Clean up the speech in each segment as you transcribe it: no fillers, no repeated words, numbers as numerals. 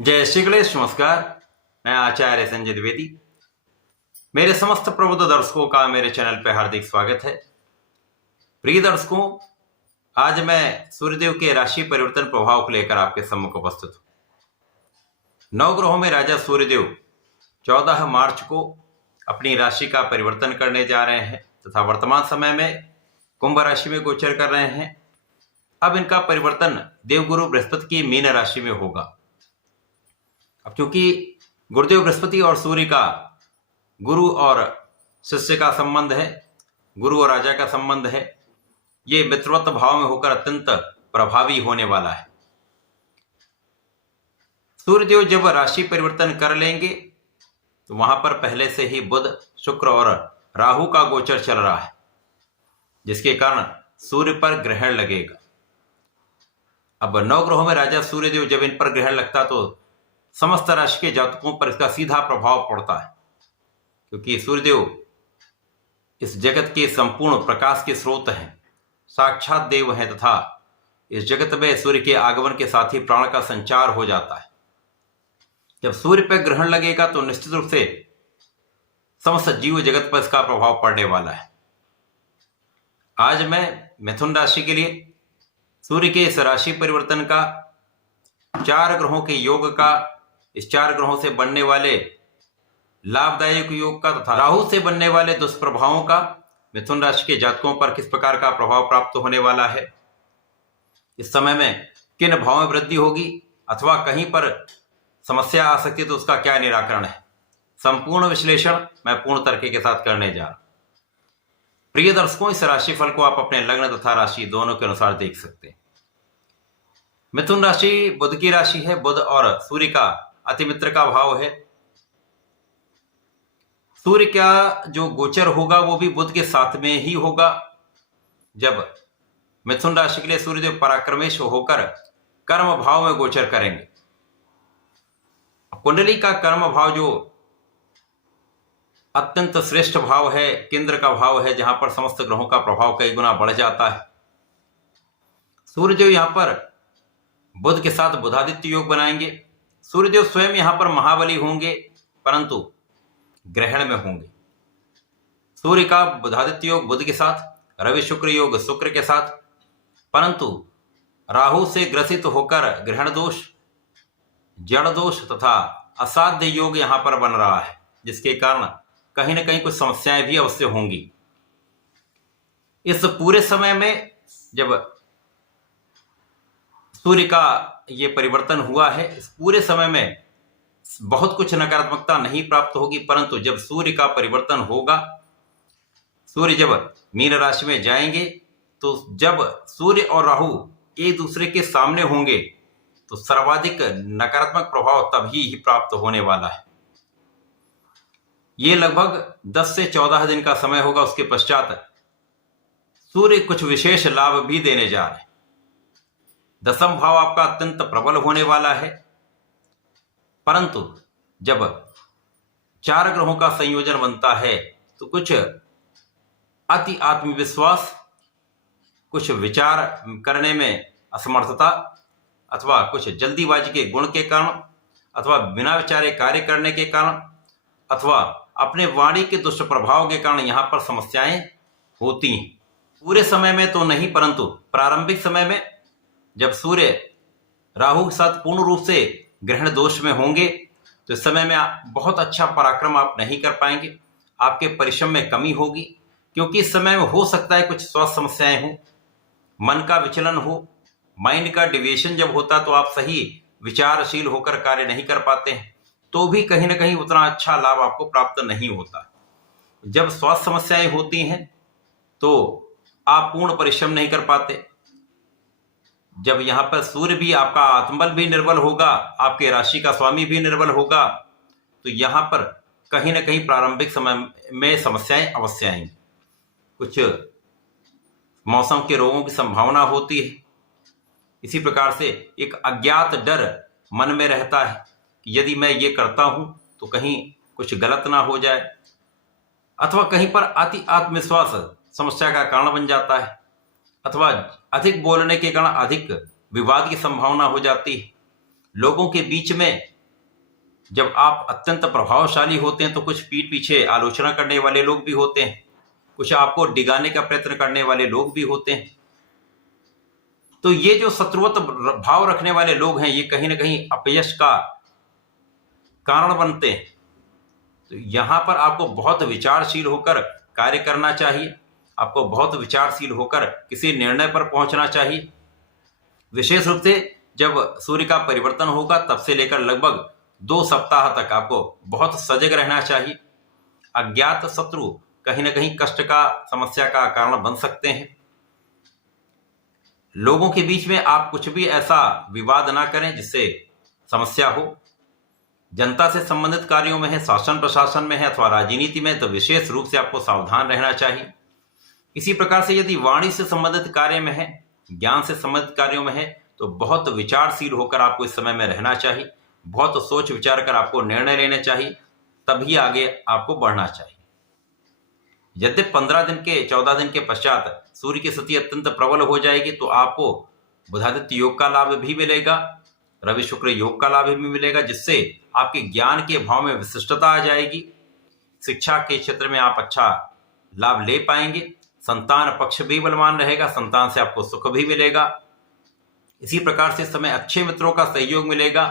जय श्री गणेश। नमस्कार। मैं आचार्य संजय द्विवेदी। मेरे समस्त प्रबुद्ध दर्शकों का मेरे चैनल पर हार्दिक स्वागत है। प्रिय दर्शकों, आज मैं सूर्यदेव के राशि परिवर्तन प्रभाव को लेकर आपके सम्मुख उपस्थित हूं। नवग्रहों में राजा सूर्यदेव 14 मार्च को अपनी राशि का परिवर्तन करने जा रहे हैं तथा वर्तमान समय में कुंभ राशि में गोचर कर रहे हैं। अब इनका परिवर्तन देवगुरु बृहस्पति की मीन राशि में होगा। अब क्योंकि गुरुदेव बृहस्पति और सूर्य का गुरु और शिष्य का संबंध है, गुरु और राजा का संबंध है, ये मित्रवत भाव में होकर अत्यंत प्रभावी होने वाला है। सूर्यदेव जब राशि परिवर्तन कर लेंगे तो वहां पर पहले से ही बुध, शुक्र और राहु का गोचर चल रहा है, जिसके कारण सूर्य पर ग्रहण लगेगा। अब नवग्रहों में राजा सूर्यदेव जब इन पर ग्रहण लगता तो समस्त राशि के जातकों पर इसका सीधा प्रभाव पड़ता है, क्योंकि सूर्यदेव इस जगत के संपूर्ण प्रकाश के स्रोत हैं, साक्षात देव हैं तथा इस जगत में सूर्य के आगमन के साथ ही प्राण का संचार हो जाता है। जब सूर्य पर ग्रहण लगेगा तो निश्चित रूप से समस्त जीव जगत पर इसका प्रभाव पड़ने वाला है। आज मैं मिथुन राशि के लिए सूर्य के इस राशि परिवर्तन का, 4 ग्रहों के योग का, इस 4 ग्रहों से बनने वाले लाभदायक योग का तथा राहु से बनने वाले दुष्प्रभावों का मिथुन राशि के जातकों पर किस प्रकार का प्रभाव प्राप्त होने वाला है, इस समय में किन भावों में वृद्धि होगी अथवा कहीं पर समस्या आ सकती है तो उसका क्या निराकरण है, संपूर्ण विश्लेषण मैं पूर्ण तरीके के साथ करने जा रहा हूं। प्रिय दर्शकों, इस राशिफल को आप अपने लग्न तथा राशि दोनों के अनुसार देख सकते हैं। मिथुन राशि बुध की राशि है। बुध और सूर्य का अतिमित्र का भाव है। सूर्य का जो गोचर होगा वो भी बुध के साथ में ही होगा। जब मिथुन राशि के लिए सूर्यदेव पराक्रमेश होकर कर्म भाव में गोचर करेंगे। कुंडली का कर्म भाव जो अत्यंत श्रेष्ठ भाव है, केंद्र का भाव है, जहां पर समस्त ग्रहों का प्रभाव कई गुना बढ़ जाता है। सूर्यदेव यहां पर बुध के साथ बुधादित्य योग बनाएंगे। सूर्यदेव स्वयं यहां पर महाबली होंगे, परंतु ग्रहण में होंगे। सूर्य का बुधादित्य योग बुध के साथ, रवि शुक्र योग शुक्र के साथ, परंतु राहु से ग्रसित होकर ग्रहण दोष, जड़ दोष तथा असाध्य योग यहां पर बन रहा है, जिसके कारण कहीं ना कहीं कुछ समस्याएं भी अवश्य होंगी। इस पूरे समय में जब सूर्य का ये परिवर्तन हुआ है, इस पूरे समय में बहुत कुछ नकारात्मकता नहीं प्राप्त होगी, परंतु जब सूर्य का परिवर्तन होगा, सूर्य जब मीन राशि में जाएंगे तो जब सूर्य और राहु एक दूसरे के सामने होंगे तो सर्वाधिक नकारात्मक प्रभाव तभी ही प्राप्त होने वाला है। ये लगभग 10 से 14 दिन का समय होगा। उसके पश्चात सूर्य कुछ विशेष लाभ भी देने जा रहे हैं। 10वां भाव आपका अत्यंत प्रबल होने वाला है, परंतु जब 4 ग्रहों का संयोजन बनता है तो कुछ अति आत्मविश्वास, कुछ विचार करने में असमर्थता अथवा कुछ जल्दीबाजी के गुण के कारण अथवा बिना विचारे कार्य करने के कारण अथवा अपने वाणी के दुष्प्रभाव के कारण यहां पर समस्याएं होती हैं। पूरे समय में तो नहीं, परंतु प्रारंभिक समय में जब सूर्य राहु के साथ पूर्ण रूप से ग्रहण दोष में होंगे तो इस समय में बहुत अच्छा पराक्रम आप नहीं कर पाएंगे। आपके परिश्रम में कमी होगी, क्योंकि इस समय में हो सकता है कुछ स्वास्थ्य समस्याएं हो, मन का विचलन हो, माइंड का डिविएशन जब होता तो आप सही विचारशील होकर कार्य नहीं कर पाते हैं, तो भी कहीं ना कहीं उतना अच्छा लाभ आपको प्राप्त नहीं होता। जब स्वास्थ्य समस्याएं होती हैं तो आप पूर्ण परिश्रम नहीं कर पाते। जब यहां पर सूर्य भी, आपका आत्मबल भी निर्बल होगा, आपके राशि का स्वामी भी निर्बल होगा, तो यहां पर कहीं ना कहीं प्रारंभिक समय में समस्याएं अवश्य आएंगी। कुछ मौसम के रोगों की संभावना होती है। इसी प्रकार से एक अज्ञात डर मन में रहता है कि यदि मैं ये करता हूं तो कहीं कुछ गलत ना हो जाए, अथवा कहीं पर अति आत्मविश्वास समस्या का कारण बन जाता है, अथवा अधिक बोलने के कारण अधिक विवाद की संभावना हो जाती है। लोगों के बीच में जब आप अत्यंत प्रभावशाली होते हैं तो कुछ पीठ पीछे आलोचना करने वाले लोग भी होते हैं, कुछ आपको डिगाने का प्रयत्न करने वाले लोग भी होते हैं। तो ये जो शत्रुवत भाव रखने वाले लोग हैं, ये कहीं ना कहीं अपयश का कारण बनते हैं। तो यहां पर आपको बहुत विचारशील होकर कार्य करना चाहिए, आपको बहुत विचारशील होकर किसी निर्णय पर पहुंचना चाहिए। विशेष रूप से जब सूर्य का परिवर्तन होगा तब से लेकर लगभग 2 सप्ताह तक आपको बहुत सजग रहना चाहिए। अज्ञात शत्रु कहीं ना कहीं कष्ट का, समस्या का कारण बन सकते हैं। लोगों के बीच में आप कुछ भी ऐसा विवाद ना करें जिससे समस्या हो। जनता से संबंधित कार्यों में है, शासन प्रशासन में है अथवा राजनीति में, तो विशेष रूप से आपको सावधान रहना चाहिए। इसी प्रकार से यदि वाणी से संबंधित कार्य में है, ज्ञान से संबंधित कार्यों में है, तो बहुत विचारशील होकर आपको इस समय में रहना चाहिए, बहुत सोच विचार कर आपको निर्णय लेने चाहिए, तभी आगे आपको बढ़ना चाहिए। यदि 15 दिन के 14 दिन के पश्चात सूर्य की स्थिति अत्यंत प्रबल हो जाएगी तो आपको बुधादित्य योग का लाभ भी मिलेगा, रवि शुक्र योग का लाभ भी मिलेगा, जिससे आपके ज्ञान के भाव में विशिष्टता आ जाएगी। शिक्षा के क्षेत्र में आप अच्छा लाभ ले पाएंगे। संतान पक्ष भी बलवान रहेगा, संतान से आपको सुख भी मिलेगा। इसी प्रकार से इस समय अच्छे मित्रों का सहयोग मिलेगा,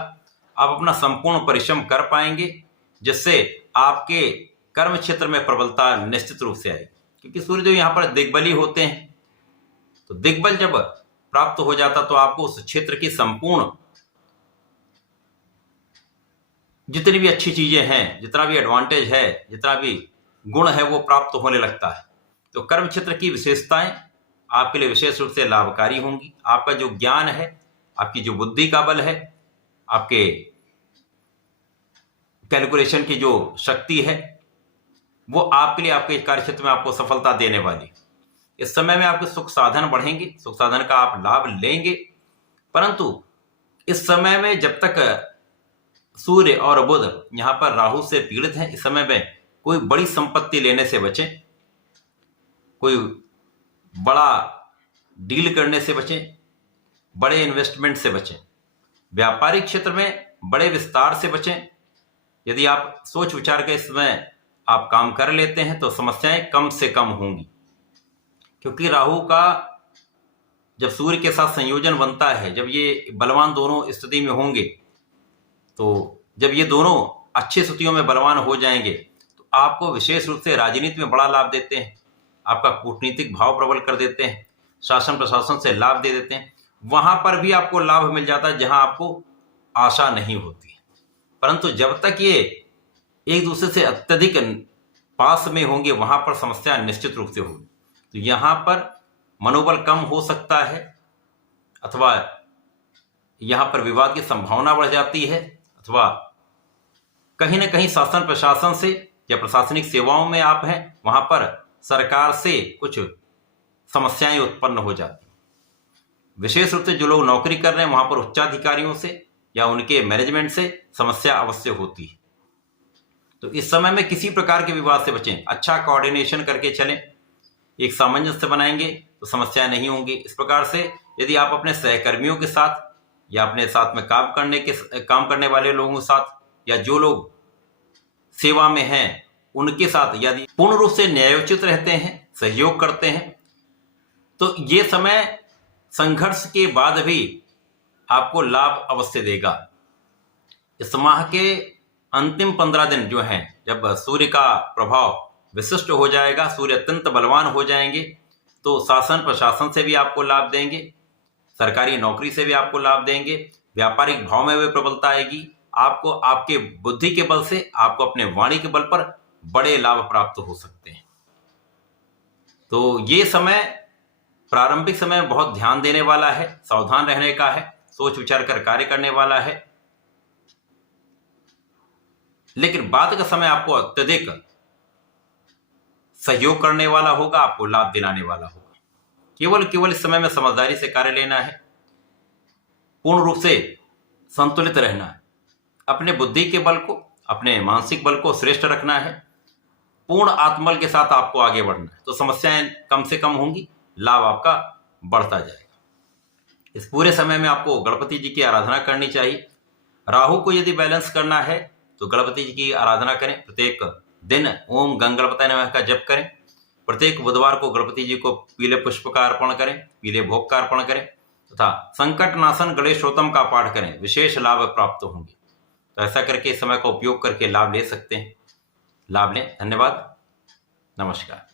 आप अपना संपूर्ण परिश्रम कर पाएंगे, जिससे आपके कर्म क्षेत्र में प्रबलता निश्चित रूप से आएगी। क्योंकि सूर्यदेव यहाँ पर दिग्बली होते हैं, तो दिग्बल जब प्राप्त हो जाता तो आपको उस क्षेत्र की संपूर्ण जितनी भी अच्छी चीजें हैं, जितना भी एडवांटेज है, जितना भी गुण है, वो प्राप्त होने लगता है। तो कर्म क्षेत्र की विशेषताएं आपके लिए विशेष रूप से लाभकारी होंगी। आपका जो ज्ञान है, आपकी जो बुद्धि का बल है, आपके कैलकुलेशन की जो शक्ति है, वो आपके लिए आपके कार्य क्षेत्र में आपको सफलता देने वाली। इस समय में आपके सुख साधन बढ़ेंगे, सुख साधन का आप लाभ लेंगे। परंतु इस समय में जब तक सूर्य और बुध यहां पर राहु से पीड़ित हैं, इस समय में कोई बड़ी संपत्ति लेने से बचें, कोई बड़ा डील करने से बचें, बड़े इन्वेस्टमेंट से बचें, व्यापारिक क्षेत्र में बड़े विस्तार से बचें। यदि आप सोच विचार के इसमें आप काम कर लेते हैं तो समस्याएं कम से कम होंगी। क्योंकि राहु का जब सूर्य के साथ संयोजन बनता है, जब ये बलवान दोनों स्थिति में होंगे, तो जब ये दोनों अच्छी स्थितियों में बलवान हो जाएंगे तो आपको विशेष रूप से राजनीति में बड़ा लाभ देते हैं, आपका कूटनीतिक भाव प्रबल कर देते हैं, शासन प्रशासन से लाभ दे देते हैं। वहां पर भी आपको लाभ मिल जाता है जहां आपको आशा नहीं होती। परंतु जब तक ये एक दूसरे से अत्यधिक पास में होंगे, वहां पर समस्या निश्चित रूप से होगी। तो यहां पर मनोबल कम हो सकता है, अथवा यहां पर विवाद की संभावना बढ़ जाती है, अथवा कहीं ना कहीं शासन प्रशासन से या प्रशासनिक सेवाओं में आप हैं, वहां पर सरकार से कुछ समस्याएं उत्पन्न हो जाती। विशेष रूप से जो लोग नौकरी कर रहे हैं, वहां पर उच्चाधिकारियों से या उनके मैनेजमेंट से समस्या अवश्य होती है। तो इस समय में किसी प्रकार के विवाद से बचें, अच्छा कोऑर्डिनेशन करके चलें, एक सामंजस्य बनाएंगे तो समस्याएं नहीं होंगी। इस प्रकार से यदि आप अपने सहकर्मियों के साथ या अपने साथ में काम करने वाले लोगों के साथ, या जो लोग सेवा में हैं उनके साथ यदि पूर्ण रूप से न्यायोचित रहते हैं, सहयोग करते हैं, तो ये समय संघर्ष के बाद भी आपको लाभ अवश्य देगा। इस माह के अंतिम 15 दिन जो हैं, जब सूर्य का प्रभाव विशिष्ट हो जाएगा, सूर्य अत्यंत बलवान हो जाएंगे, तो शासन प्रशासन से भी आपको लाभ देंगे, सरकारी नौकरी से भी आपको लाभ देंगे, व्यापारिक भाव में भी प्रबलता आएगी। आपको आपके बुद्धि के बल से, आपको अपने वाणी के बल पर बड़े लाभ प्राप्त हो सकते हैं। तो ये समय, प्रारंभिक समय बहुत ध्यान देने वाला है, सावधान रहने का है, सोच विचार कर कार्य करने वाला है। लेकिन बाद का समय आपको अत्यधिक सहयोग करने वाला होगा, आपको लाभ दिलाने वाला होगा। केवल इस समय में समझदारी से कार्य लेना है, पूर्ण रूप से संतुलित रहना है, अपने बुद्धि के बल को, अपने मानसिक बल को श्रेष्ठ रखना है, पूर्ण आत्मबल के साथ आपको आगे बढ़ना है, तो समस्याएं कम से कम होंगी, लाभ आपका बढ़ता जाएगा। इस पूरे समय में आपको गणपति जी की आराधना करनी चाहिए, राहु को यदि बैलेंस करना है तो गणपति जी की आराधना करें। प्रत्येक दिन ओम गंग गणपतये नमः का जप करें। प्रत्येक बुधवार को गणपति जी को पीले पुष्प का अर्पण करें, पीले भोग का अर्पण करें तथा संकट नाशन गणेशोत्तम का पाठ करें, विशेष लाभ प्राप्त होंगे। तो ऐसा करके इस समय का उपयोग करके लाभ ले सकते हैं। लाभ लें। धन्यवाद। नमस्कार।